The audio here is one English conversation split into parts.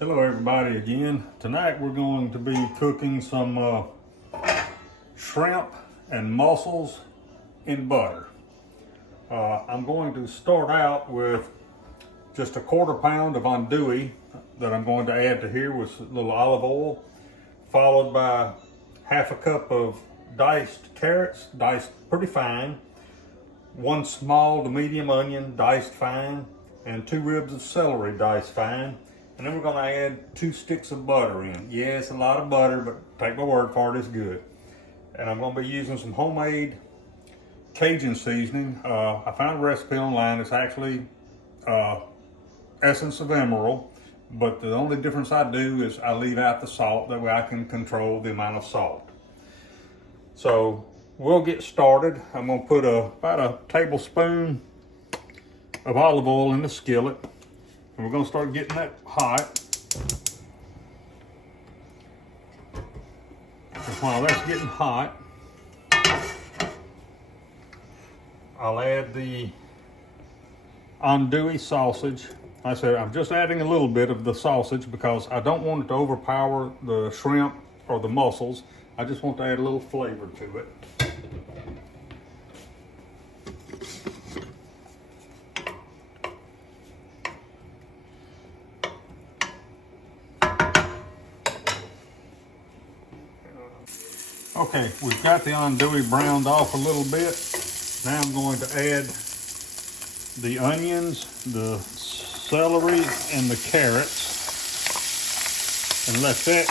Hello everybody again. Tonight we're going to be cooking some shrimp and mussels in butter. I'm going to start out with just a quarter pound of andouille that I'm going to add to here with a little olive oil, followed by half a cup of diced carrots, diced pretty fine, one small to medium onion, diced fine, and 2 ribs of celery, diced fine. And then we're going to add 2 sticks of butter in. Yes, a lot of butter, but take my word for it, it's good. And I'm going to be using some homemade Cajun seasoning. I found a recipe online. It's actually essence of emerald, but the only difference I do is I leave out the salt. That way I can control the amount of salt. So we'll get started. I'm going to put about a tablespoon of olive oil in the skillet. And we're going to start getting that hot. And while that's getting hot, I'll add the andouille sausage. Like I said, I'm just adding a little bit of the sausage because I don't want it to overpower the shrimp or the mussels. I just want to add a little flavor to it. Okay, we've got the andouille browned off a little bit. Now I'm going to add the onions, the celery, and the carrots, and let that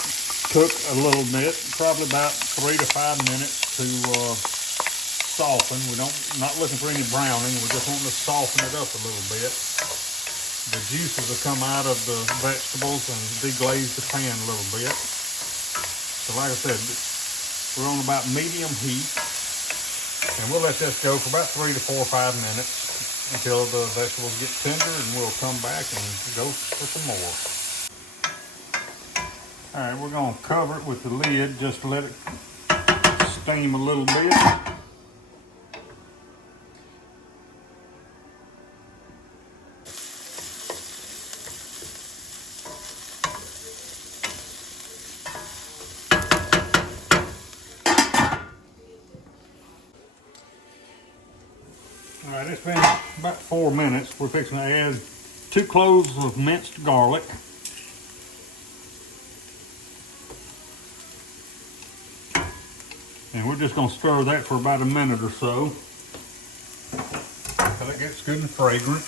cook a little bit, probably about 3 to 5 minutes to soften. Not looking for any browning. We're just wanting to soften it up a little bit. The juices will come out of the vegetables and deglaze the pan a little bit. So like I said, we're on about medium heat, and we'll let this go for about 3 to 4 or 5 minutes until the vegetables get tender, and we'll come back and go for some more. All right, we're going to cover it with the lid just to let it steam a little bit. All right, it's been about 4 minutes. We're fixing to add 2 cloves of minced garlic. And we're just going to stir that for about a minute or so until it gets good and fragrant.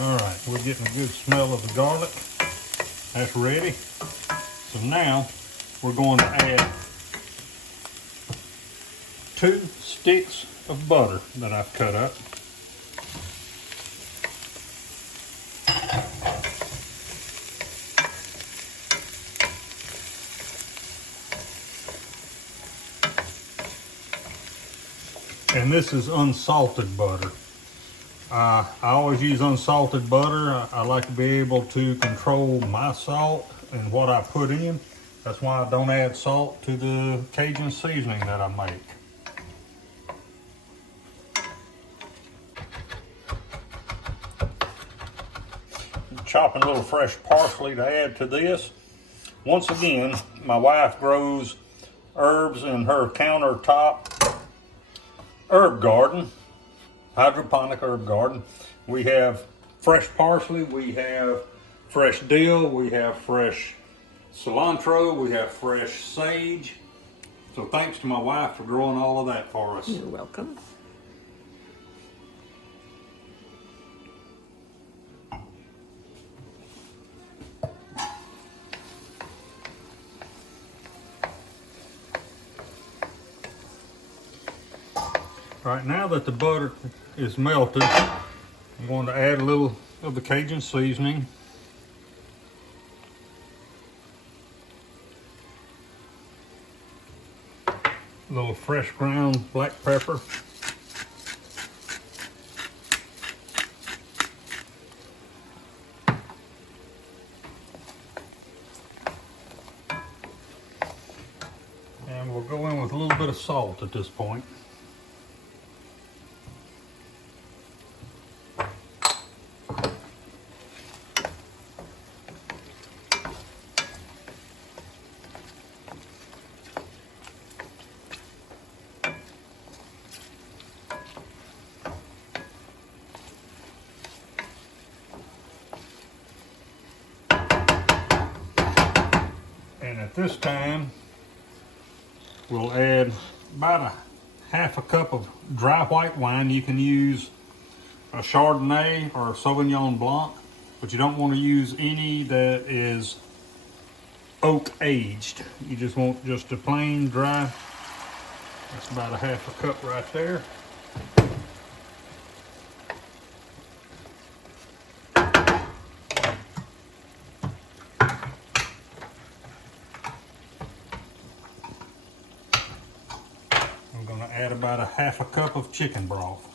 All right, we're getting a good smell of the garlic. That's ready. So now we're going to add 2 sticks of butter that I've cut up. And this is unsalted butter. I always use unsalted butter. I like to be able to control my salt and what I put in. That's why I don't add salt to the Cajun seasoning that I make. Chopping a little fresh parsley to add to this. Once again, my wife grows herbs in her countertop herb garden, hydroponic herb garden. We have fresh parsley, we have fresh dill, we have fresh cilantro, we have fresh sage. So thanks to my wife for growing all of that for us. You're welcome. All right, now that the butter is melted, I'm going to add a little of the Cajun seasoning. A little fresh ground black pepper. with a little bit of salt at this point. And at this time, we'll add about a half a cup of dry white wine. You can use a Chardonnay or a Sauvignon Blanc, but you don't want to use any that is oak aged. You just want just a plain dry. That's about a half a cup right there. I'm going to add about a half a cup of chicken broth.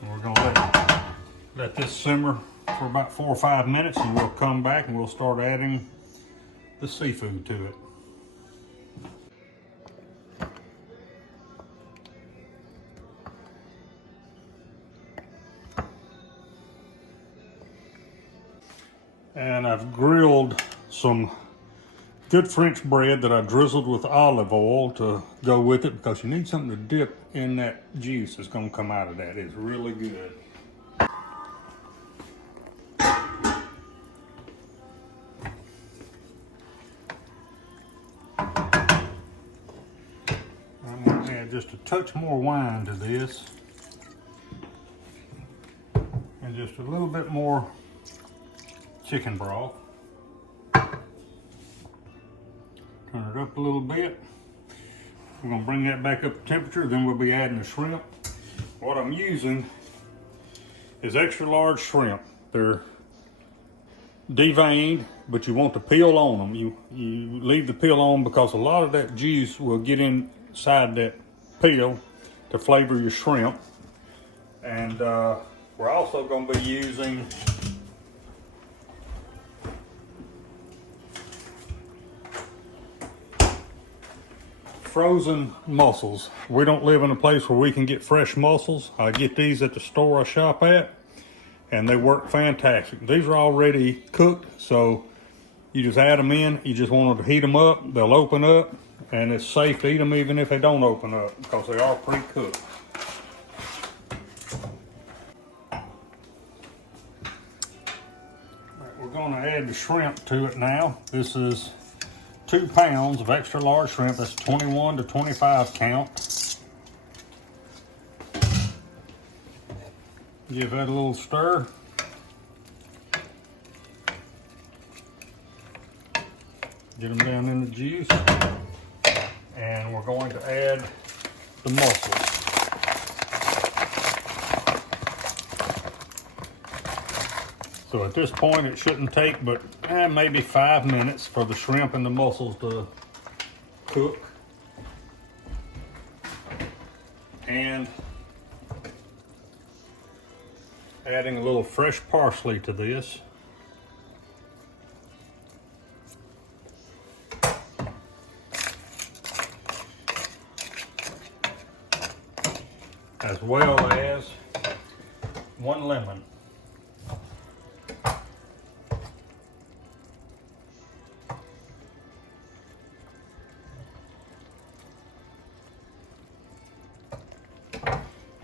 And we're going to let this simmer for about 4 or 5 minutes, and we'll come back and we'll start adding the seafood to it. And I've grilled some good French bread that I drizzled with olive oil to go with it, because you need something to dip in that juice that's going to come out of that. It's really good. I'm going to add just a touch more wine to this, and just a little bit more chicken broth. Turn it up a little bit. We're going to bring that back up to temperature, then we'll be adding the shrimp. What I'm using is extra large shrimp. They're deveined, but you want the peel on them. You leave the peel on because a lot of that juice will get inside that peel to flavor your shrimp. And we're also going to be using frozen mussels. We don't live in a place where we can get fresh mussels. I get these at the store I shop at, and they work fantastic. These are already cooked, so you just add them in. You just want to heat them up. They'll open up, and it's safe to eat them even if they don't open up, because they are pre-cooked. We're going to add the shrimp to it now. This is 2 pounds of extra large shrimp. That's 21 to 25 count. Give that a little stir. Get them down in the juice. And we're going to add the mussels. So at this point, it shouldn't take but maybe 5 minutes for the shrimp and the mussels to cook. And adding a little fresh parsley to this. As well as 1 lemon.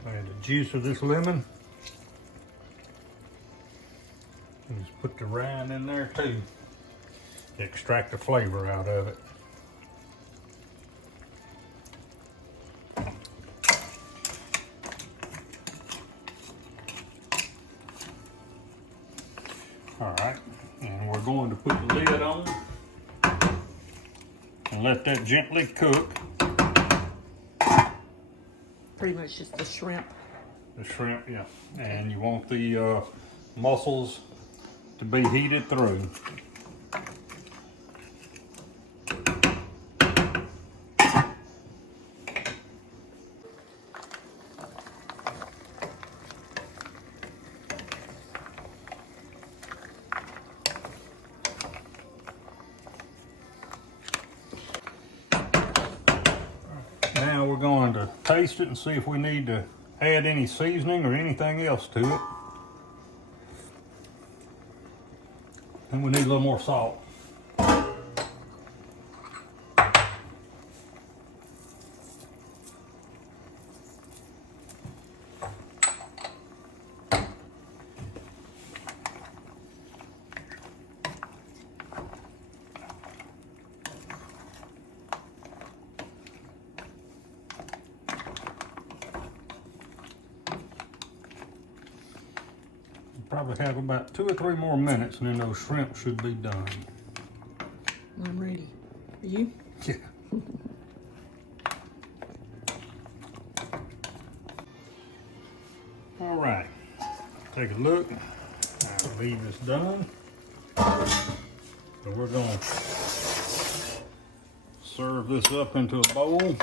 Add the juice of this lemon. And just put the rind in there too. Extract the flavor out of it. All right, and we're going to put the lid on and let that gently cook. Pretty much just the shrimp. The shrimp, yeah. And you want the mussels to be heated through. taste it and see if we need to add any seasoning or anything else to it. And we need a little more salt. Probably have about 2 or 3 more minutes and then those shrimp should be done. I'm ready. Are you? Yeah. All right, take a look. I believe it's done. So we're gonna serve this up into a bowl.